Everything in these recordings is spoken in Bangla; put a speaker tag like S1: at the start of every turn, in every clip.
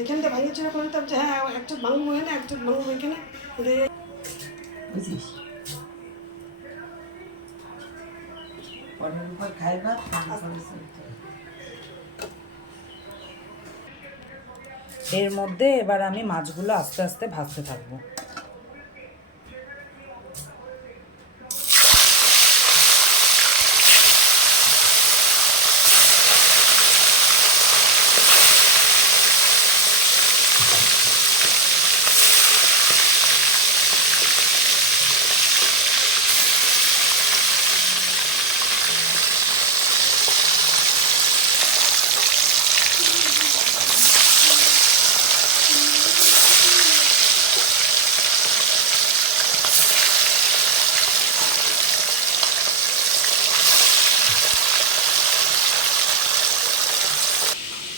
S1: এখান থেকে ভাঙে ছিল করে তারপর হ্যাঁ একটা ভাঙবো এখানে একটা ভাঙবো এখানে
S2: বুঝিস? পরের উপর হয়।
S3: এর মধ্যে এবার আমি মাছগুলো আস্তে আস্তে ভাজতে থাকব।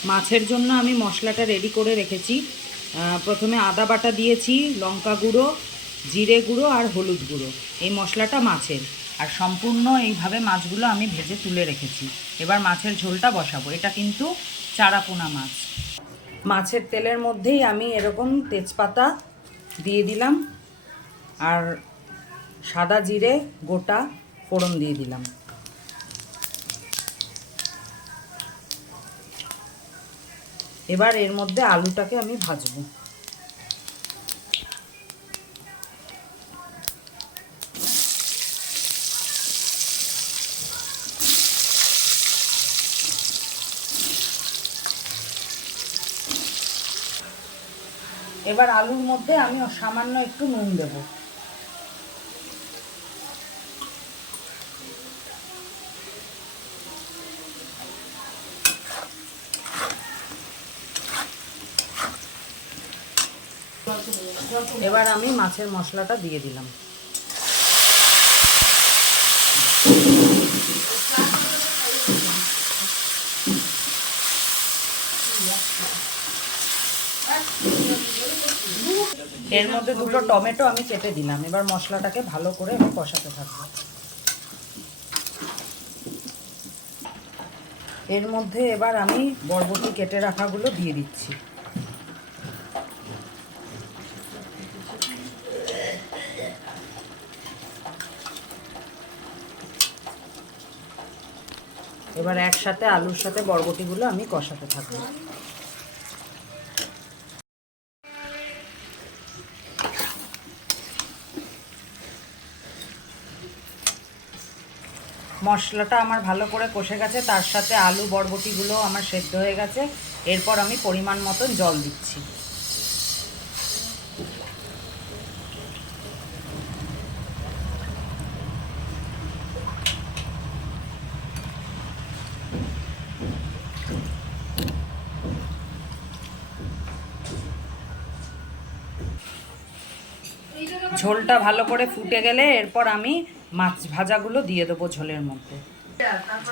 S3: মাছের জন্য আমি মশলাটা রেডি করে রেখেছি। প্রথমে আদা বাটা দিয়েছি, লঙ্কা গুঁড়ো, জিরে গুঁড়ো আর হলুদ গুঁড়ো। এই মশলাটা মাছের। আর সম্পূর্ণ এইভাবে মাছগুলো আমি ভেজে তুলে রেখেছি। এবার মাছের ঝোলটা বসাবো। এটা কিন্তু চারাপোনা মাছ। মাছের তেলের মধ্যেই আমি এরকম তেজপাতা দিয়ে দিলাম। আর সাদা জিরে গোটা ফোড়ন দিয়ে দিলাম। এবার এর মধ্যে আলুটাকে আমি ভাজবো। এবার আলুর মধ্যে আমি সামান্য একটু নুন দেব। এবার আমি মাছের মশলাটা দিয়ে দিলাম। এর মধ্যে দুটো টমেটো আমি কেটে দিলাম। এবার মশলাটাকে ভালো করে আমি কষাতে থাকব। এর মধ্যে এবার আমি বরবটি কেটে রাখাগুলো দিয়ে দিচ্ছি। এবার একসাথে আলুর সাথে বরবটিগুলো আমি কষাতে থাকব। মশলাটা আমার ভালো করে কষে গেছে, তার সাথে আলু বরবটিগুলো আমার সেদ্ধ হয়ে গেছে। এরপর আমি পরিমাণ মতন জল দিচ্ছি। ঝোলটা ভালো করে ফুটে গেলে এরপর আমি মাছ ভাজাগুলো দিয়ে দেবো ঝোলের মধ্যে।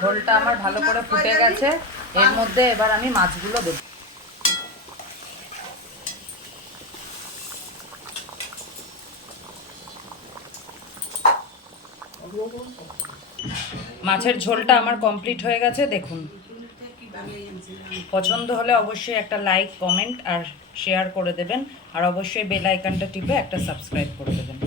S3: ঝোলটা আমার ভালো করে ফুটে গেছে, এর মধ্যে এবার আমি মাছগুলো দেবো। মাছের ঝোলটা আমার কমপ্লিট হয়ে গেছে, দেখুন। পছন্দ হলে অবশ্যই একটা লাইক কমেন্ট আর শেয়ার করে দেবেন। আর অবশ্যই বেল আইকনটা টিপে একটা সাবস্ক্রাইব করে দেবেন।